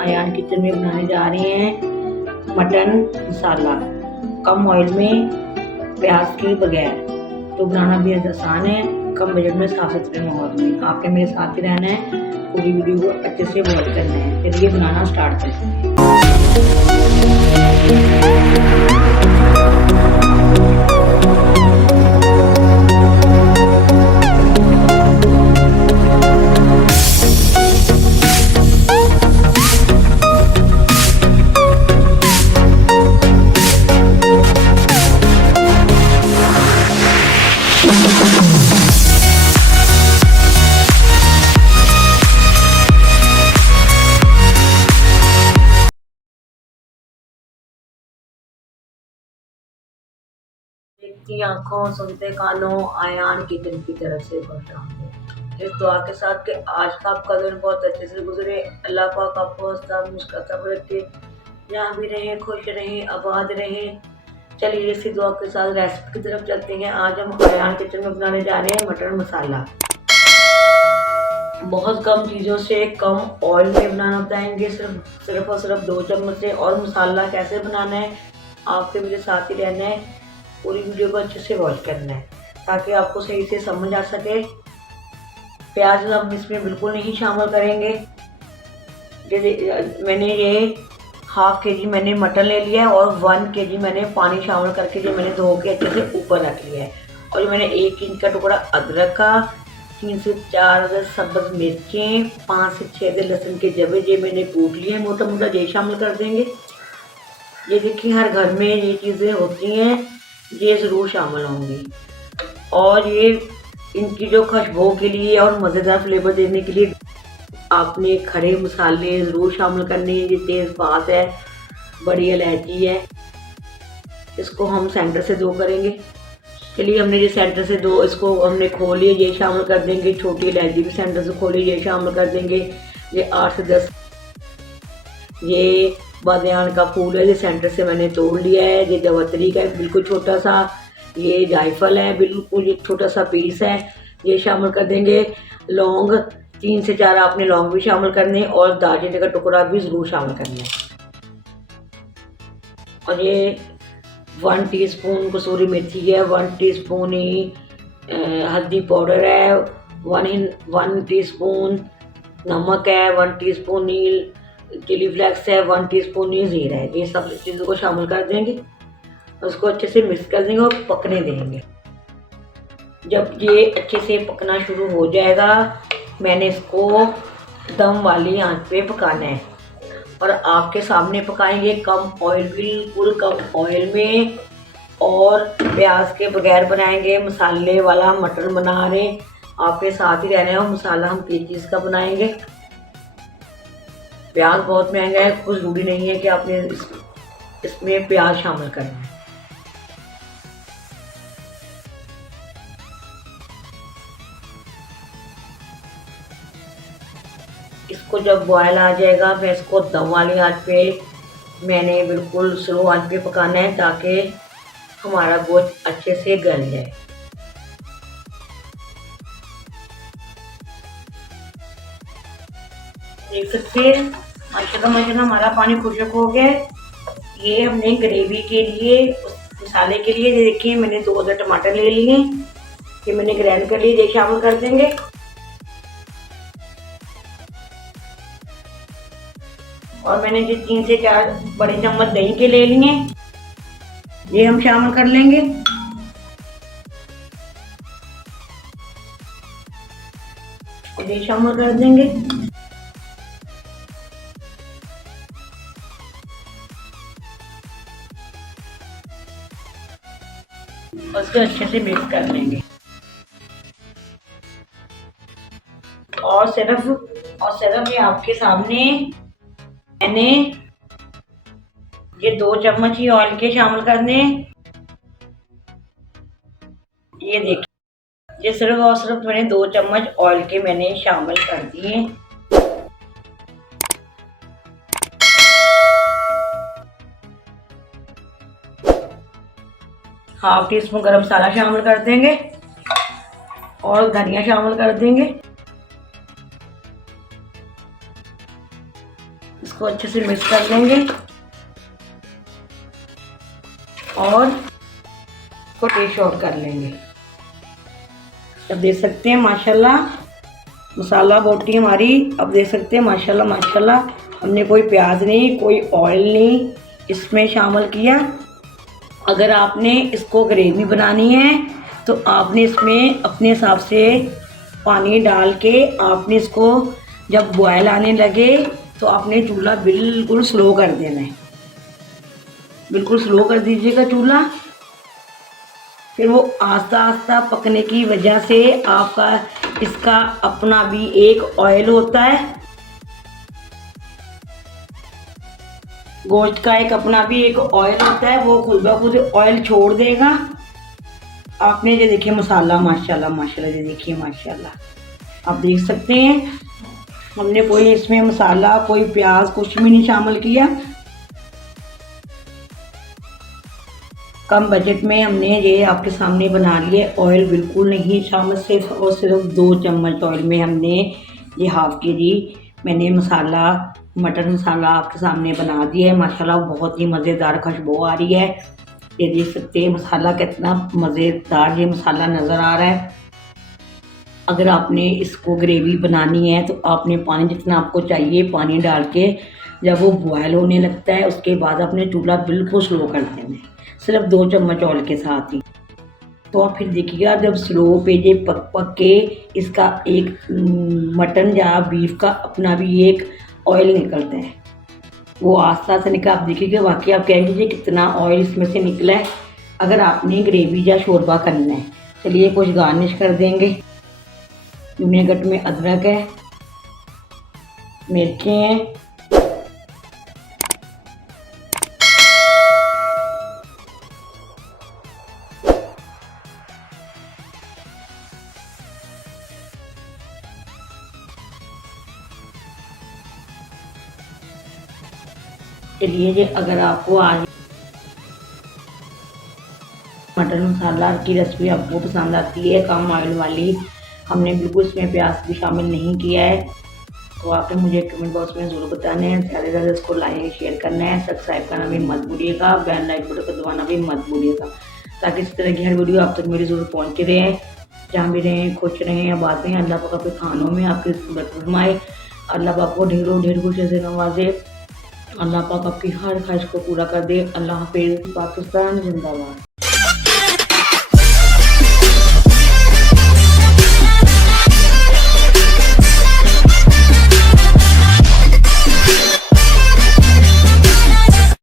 Ayan kitchen में बनाने जा रहे हैं मटन मसाला कम ऑयल में, प्याज के बगैर। तो बनाना भी आसान है, कम बजट में, साफ सुथरे माहौल में। आपने मेरे साथ ही रहना है, पूरी वीडियो को अच्छे से वॉच करना है। चलिए बनाना स्टार्ट करते हैं। देखती आंखों सुनते कानों, अयान किचन की तरफ से पहुंचाऊंगे इस दुआ के साथ कि आज का आपका दिन बहुत अच्छे से गुजरे। अल्लाह पाक आपको हंसता मुस्कुराता रखे, जहाँ भी रहे खुश रहे, आबाद रहे। चलिए इसी दुआ के साथ रेसिपी की तरफ चलते हैं। आज हम अयान किचन में बनाने जा रहे हैं मटर मसाला। बहुत कम चीज़ों से कम ऑयल में बनाना बताएंगे, सिर्फ और सिर्फ 2 चम्मच से। और मसाला कैसे बनाना है आपके मेरे साथ ही रहना है, पूरी वीडियो को अच्छे से वॉच करना है ताकि आपको सही से समझ आ सके। प्याज हम इसमें बिल्कुल नहीं शामिल करेंगे। मैंने ये हाफ के जी मैंने मटन ले लिया है और 1 के जी मैंने पानी शामिल करके जो मैंने धो के अच्छे से ऊपर रख लिया है। और मैंने 1 इंच का टुकड़ा अदरक का, 3 से 4 सब्ज मिर्चें, 5 से 6 लहसुन के जवे ये मैंने कूट लिए हैं मोटा मोटा, ये शामिल कर देंगे। ये देखिए हर घर में ये चीज़ें होती हैं, ये ज़रूर शामिल होंगी। और ये इनकी जो खुशबू के लिए और मज़ेदार फ्लेवर देने के लिए आपने खड़े मसाले ज़रूर शामिल करने हैं। ये तेज़पात है, बड़ी इलायची है, इसको हम सेंटर से 2 करेंगे। चलिए हमने ये सेंटर से 2 इसको हमने खोल लिए, ये शामिल कर देंगे। छोटी इलायची भी सेंटर से खोली, ये शामिल कर देंगे। ये 8 से 10 ये बादयान का फूल है, ये सेंटर से मैंने तोड़ लिया है। ये जवतरी का बिल्कुल छोटा सा, ये जायफल है बिल्कुल एक छोटा सा पीस है, ये शामिल कर देंगे। लौंग 3 से 4 आपने लौंग भी शामिल करने, और दालचीनी का टुकड़ा भी ज़रूर शामिल करना है। और ये 1 टीस्पून कसूरी मेथी है, 1 टीस्पून ही हल्दी पाउडर है, 1 टीस्पून नमक है, 1 टीस्पून ही चिली फ्लेक्स है, 1 टीस्पून ही जीरा है। ये सब चीज़ों को शामिल कर देंगे, उसको अच्छे से मिक्स कर देंगे और पकने देंगे। जब ये अच्छे से पकना शुरू हो जाएगा, मैंने इसको दम वाली आंच पे पकाना है और आपके सामने पकाएंगे, कम ऑयल, बिल्कुल कम ऑयल में। और प्याज के बगैर बनाएंगे, मसाले वाला मटन बना रहे, आपके साथ ही रहना है। और मसाला हम किस चीज़ का बनाएंगे। प्याज बहुत महंगा है, कुछ ज़रूरी नहीं है कि आपने इसमें प्याज शामिल करना है। इसको जब बॉयल आ जाएगा, मैं इसको दम वाली आंच पे, मैंने बिल्कुल स्लो आंच पे पकाना है ताकि हमारा गोश्त अच्छे से गल जाए। देख सकते हैं माशाल्लाह हमारा पानी खुशक हो गया। ये हमने ग्रेवी के लिए, मसाले के लिए, ये देखिए मैंने 2 टमाटर ले लिए, ये मैंने ग्राइंड कर लिए, ये शामिल कर देंगे। और मैंने जो 3 से 4 बड़े चम्मच दही के ले लिए, ये हम शामिल कर लेंगे। ये शामिल कर देंगे। उसको अच्छे से मिक्स कर लेंगे। और सिर्फ ये आपके सामने मैंने ये 2 चम्मच ही ऑयल के शामिल करने। ये देखिए, ये सिर्फ और सिर्फ मैंने 2 चम्मच ऑयल के मैंने शामिल कर दिए। हाफ टी स्पून गरम मसाला शामिल कर देंगे और धनिया शामिल कर देंगे। इसको अच्छे से मिक्स कर लेंगे और इसको टेस्ट आउट कर लेंगे। अब देख सकते हैं माशाल्लाह मसाला बोटी हमारी, अब देख सकते हैं माशाल्लाह माशाल्लाह हमने कोई प्याज नहीं, कोई ऑयल नहीं इसमें शामिल किया। अगर आपने इसको ग्रेवी बनानी है तो आपने इसमें अपने हिसाब से पानी डाल के आपने इसको जब बॉयल आने लगे तो आपने चूल्हा बिल्कुल स्लो कर देना है, बिल्कुल स्लो कर दीजिएगा चूल्हा। फिर वो आस्ता आस्ता पकने की वजह से आपका इसका अपना भी एक ऑयल होता है, गोश्त का एक अपना भी एक ऑयल होता है, वो खुद ब खुद ऑयल छोड़ देगा। आपने ये देखिए मसाला माशाल्लाह माशाल्लाह, ये देखिए माशाल्लाह आप देख सकते हैं हमने कोई इसमें मसाला कोई प्याज कुछ भी नहीं शामिल किया। कम बजट में हमने ये आपके सामने बना लिए, ऑयल बिल्कुल नहीं शामिल, सिर्फ और सिर्फ 2 चम्मच ऑयल में हमने ये हाफ के जी मैंने मसाला मटन मसाला आपके सामने बना दिया है। माशाल्लाह बहुत ही मज़ेदार खुशबू आ रही है, ये देख सकते हैं मसाला कितना मज़ेदार ये मसाला नज़र आ रहा है। अगर आपने इसको ग्रेवी बनानी है तो आपने पानी जितना आपको चाहिए पानी डाल के जब वो बॉयल होने लगता है उसके बाद आपने चूल्हा बिल्कुल स्लो कर देना है, सिर्फ 2 चम्मच ऑयल के साथ ही। तो आप फिर देखिएगा जब स्लो पे ये पक पक के इसका एक मटन या बीफ का अपना भी एक ऑयल निकलता है, वो आस्ता से निकल, आप देखिएगा वाकई आप कहेंगे ये कितना ऑयल इसमें से निकला है। अगर आपने ग्रेवी या शोरबा करना है, चलिए कुछ गार्निश कर देंगे। धनिया कट में अदरक है, मिर्चें हैं, चलिए ये अगर आपको आज मटन मसाला की रेसिपी आपको पसंद आती है कम ऑयल वाली, हमने बिल्कुल इसमें प्याज भी शामिल नहीं किया है, तो आपने मुझे कमेंट बॉक्स में ज़रूर बताना है। ज़्यादा से ज़्यादा इसको लाइक शेयर करना है, सब्सक्राइब करना भी मत भूलिएगा, बेल लाइक बटन को दबाना भी मत भूलिएगा, ताकि इस तरह की हर वीडियो आप तक मेरी ज़रूर पहुँचते रहे। जहाँ भी रहें खुश रहें, आबाद रहें, अल्लाह पाक आपके खानों में आपकी बरकत फरमाए, अल्लाह पाक को ढेरों ढेर खुशी से नवाजे, अल्लाह पाक आपकी हर ख्वाहिश को पूरा कर दे। अल्लाह हाफिज़, पाकिस्तान जिंदाबाद।